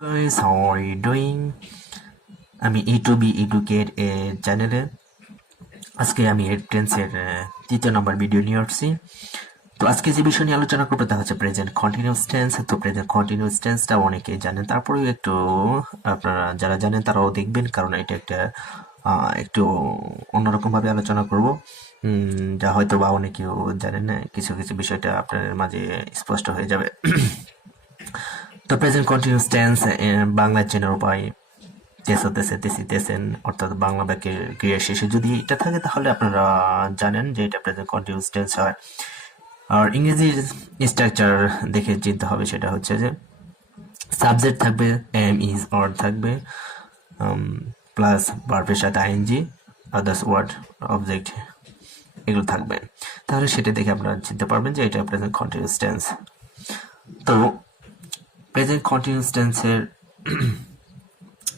Guys, how are you doing? আমি এ two B educate এর চ্যানেলে আজকে আমি এর টেন্সের তৃতীয় নম্বর ভিডিও নিয়ে আসছি। তো আজকে যে বিষয় নিয়ে আলোচনা করবো তা হচ্ছে প্রেজেন্ট কন্টিনিউয়াস টেন্স। তো প্রেজেন্ট কন্টিনিউয়াস টেন্সটা অনেকেই জানেন, তারপরেও একটু আপনারা যারা জানেন তারাও দেখবেন, কারণ এটা একটা একটু অন্যরকম ভাবে আলোচনা করব, যা হয়তো বা অনেকেও জানেন না। কিছু কিছু বিষয়টা আপনাদের মাঝে স্পষ্ট হয়ে যাবে। তো প্রেজেন্ট কন্টিনিউয়াস টেন্স বাংলা চেনার উপায় তেসতেছে তেসিতেছেন, অর্থাৎ বাংলা বাক্যের ক্রিয়া শেষে যদি এটা থাকে তাহলে আপনারা জানেন যে এটা প্রেজেন্ট কন্টিনিউয়াস টেন্স হয়। আর ইংরেজির স্ট্রাকচার দেখে চিনতে হবে, সেটা হচ্ছে যে সাবজেক্ট থাকবে, এম ইজ অর থাকবে, প্লাস ভার্বের সাথে আইএনজি, আদার্স ওয়ার্ড, অবজেক্ট এগুলো থাকবে। তাহলে সেটা দেখে আপনারা চিনতে পারবেন যে এটা প্রেজেন্ট কন্টিনিউয়াস টেন্স। তো প্রেজেন্ট কন্টিনিউয়াস টেন্সের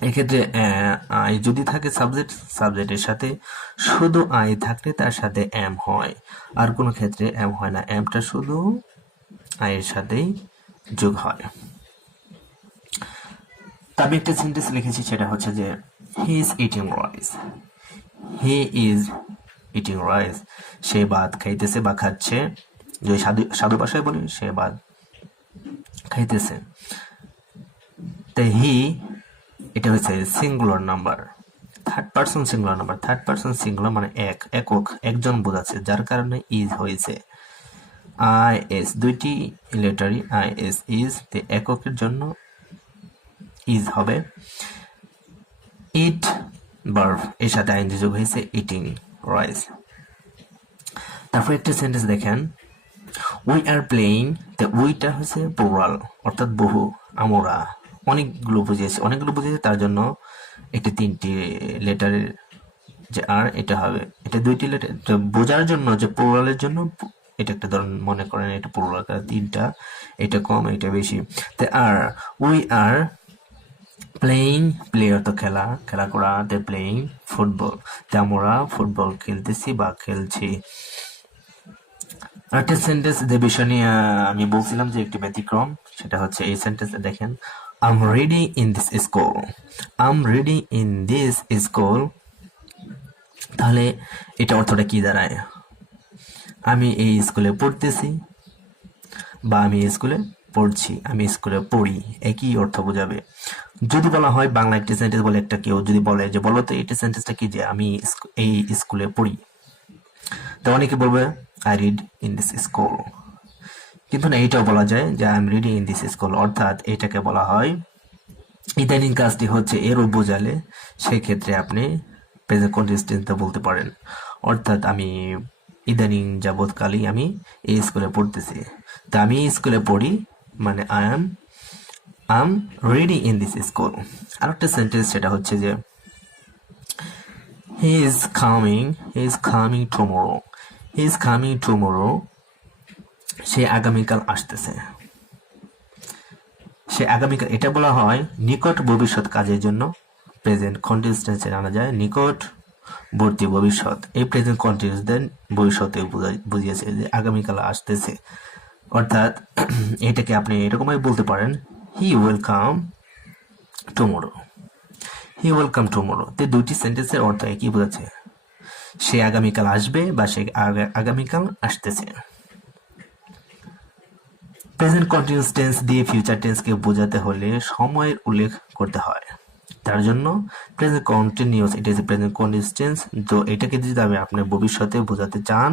এক্ষেত্রে আই যদি থাকে সাবজেক্টের সাথে শুধু আই থাকলে তার সাথে এম হয়, আর কোনো ক্ষেত্রে এম হয় না, এমটা শুধু আই এর সাথেই যোগ হয়। আমি একটা সেন্টেন্স লিখেছি, সেটা হচ্ছে যে he is eating rice. He is eating rice, সে ভাত খাইতেছে বা খাচ্ছে। যদি সাধু ভাষায় বলি, সে ভাত খাইতেছে। তাই হি এটা হচ্ছে singular number, third person singular number. Third person singular মানে একক, একজন বোঝাচ্ছে, যার কারণে ইজ হয়েছে। আই এস দুইটি লেটারই, আই এস ইজ, এককের জন্য ইজ হবে। ইট ভার্ব, এর সাথে আইএনজি যোগ হয়েছে, ইটিং রাইস। তারপর একটা সেন্টেন্স দেখেন, উই আর প্লেইং। উইটা হচ্ছে প্লুরাল, অর্থাৎ বহু, আমরা অনেকগুলো বুঝিয়েছে, তার জন্য একটি তিনটি লেটারের যে আর এটা হবে, এটা দুইটি লেটার বোঝার জন্য, যে প্লুরালের জন্য এটা একটা ধরুন মনে করেন এটা প্লুরাল, তিনটা, এটা কম এটা বেশি। তো আর উই আর প্লেইং, প্লে অর্থ খেলা, খেলা করা, তে প্লেইং ফুটবল, তে আমরা ফুটবল খেলতেছি বা খেলছি। আরেকটা সেন্টেন্স যে বিষয় নিয়ে আমি বলছিলাম যে একটি ব্যতিক্রম, সেটা হচ্ছে এই সেন্টেন্সে দেখেন, I am reading in this school. I am reading in this school, তাহলে এটা অর্থটা কি দাঁড়ায়? আমি এই স্কুলে পড়তেছি বা আমি এই স্কুলে পড়ছি, আমি স্কুলে পড়ি, একই অর্থ বোঝাবে। যদি বলা হয় বাংলা একটি সেন্টেন্স বলে, একটা কেউ যদি বলে যে বলো তো এই সেন্টেন্সটা কি, যে আমি এই স্কুলে পড়ি, তো অনেকে বলবে I read in this school. কিন্তু না, এইটাও বলা যায় যে I am reading in this school, অর্থাৎ এটাকে বলা হয় ইদানিং কাজটি হচ্ছে এরও বোঝালে, সেক্ষেত্রে আপনি প্রেজেন্ট কন্টিনিউয়াস টেন্সে বলতে পারেন। অর্থাৎ আমি ইদানিং যাবৎকালই আমি এই স্কুলে পড়তেছি, তা আমি এই স্কুলে পড়ি মানে I am reading in this school. আরেকটা সেন্টেন্স, সেটা হচ্ছে যে he is coming tomorrow. He is coming tomorrow, সে আগামীকাল আসতেছে। সে আগামীকাল, এটা বলা হয় নিকট ভবিষ্যৎ কাজের জন্য প্রেজেন্ট কন্টিনিউয়াস টেন্সে আনা যায় নিকটবর্তী ভবিষ্যৎ। এই প্রেজেন্ট কন্টিনিউয়াস দেন ভবিষ্যতে বুঝিয়েছে যে আগামীকাল আসতেছে, অর্থাৎ এটাকে আপনি এরকমই বলতে পারেন, he will come tomorrow. He will come tomorrow, তে দুইটি সেন্টেন্সের অর্থ একই বোঝাচ্ছে, সে আগামীকাল আসবে বা সে আগামীকাল আসতেছে। প্রেজেন্ট কন্টিনিউয়াস টেন্স দিয়ে ফিউচার টেন্সকে বোঝাতে হলে সময়ের উল্লেখ করতে হয়, তার জন্য প্রেজেন্ট কন্টিনিউয়াস, এটা হচ্ছে প্রেজেন্ট কন্টিনিউয়াস টেন্স। তো এটাকে যদি আপনি ভবিষ্যতে বোঝাতে চান,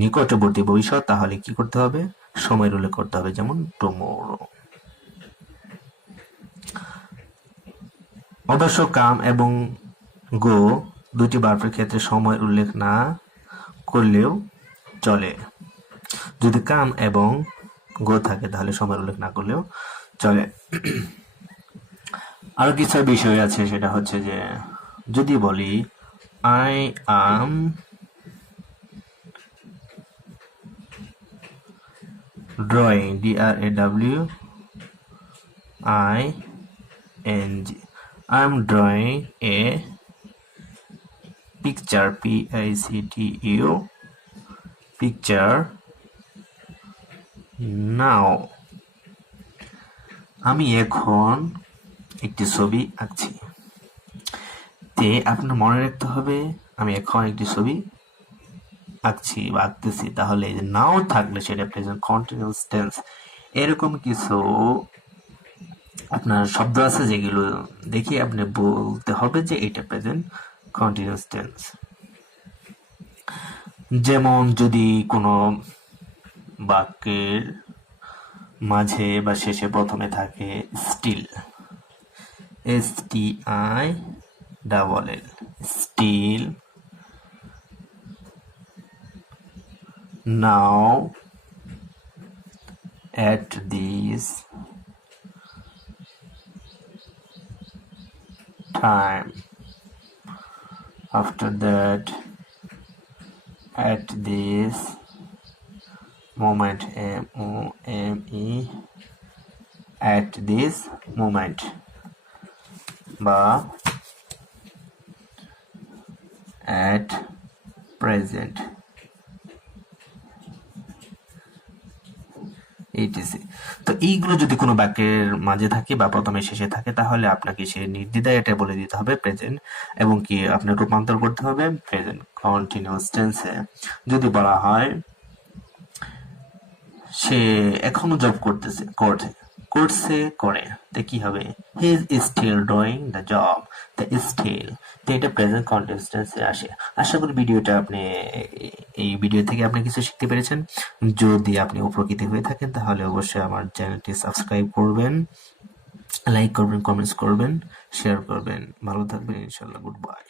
নিকটবর্তী ভবিষ্যৎ, তাহলে কি করতে হবে? সময়ের উল্লেখ করতে হবে, যেমন টুমরো। অবশ্য কাম এবং গো দুটি ভার্বের ক্ষেত্রে সময়ের উল্লেখ না করলেও চলে। যদি কাম এবং গো থাকে তাহলে সময়ের উল্লেখ না করলেও চলে। আরো কিছু বিষয় আছে, সেটা হচ্ছে যে যদি বলি I am drawing, DRAWING, I am drawing a picture, PICTU, picture now. আমি এখন একটি ছবি আঁকছি। তে আপনার মনে রাখতে হবে আমি এখন একটি ছবি আঁকছি বা আঁকতেছি, তাহলে নাও থাকলে সেটা প্রেজেন্ট কন্টিনিউয়াস টেন্স। এরকম কিছু আপনার শব্দ আছে যেগুলো দেখে আপনি বলতে হবে যে এটা প্রেজেন্ট কন্টিনিউয়াস টেন্স। যেমন যদি কোনো বাক্যের মাঝে বা শেষে প্রথমে থাকে still, STILL, still, now, at this time, after that, at this moment, MOME, at this moment, বা at present, etc. তো এইগুলো যদি কোনো বাক্যের মাঝে থাকে বা প্রথমে শেষে থাকে, তাহলে আপনাকে সে নির্দ্বিধায় এটা বলে দিতে হবে প্রেজেন্ট, এবং কি আপনার রূপান্তর করতে হবে প্রেজেন্ট কন্টিনিউয়াস টেন্সে। যদি বলা হয় সে এখনো জব করতেছে, করে, তো কি হবে? He is still doing the job, the still, তো এটা প্রেজেন্ট কন্টিনিউয়াস টেন্সে আসে। আশা করি এই ভিডিও থেকে আপনি কিছু শিখতে পেরেছেন। যদি আপনি উপকৃত হয়ে থাকেন তাহলে অবশ্যই আমার চ্যানেলটি সাবস্ক্রাইব করবেন, লাইক করবেন, কমেন্টস করবেন, শেয়ার করবেন। ভালো থাকবেন, ইনশাআল্লাহ। Good bye.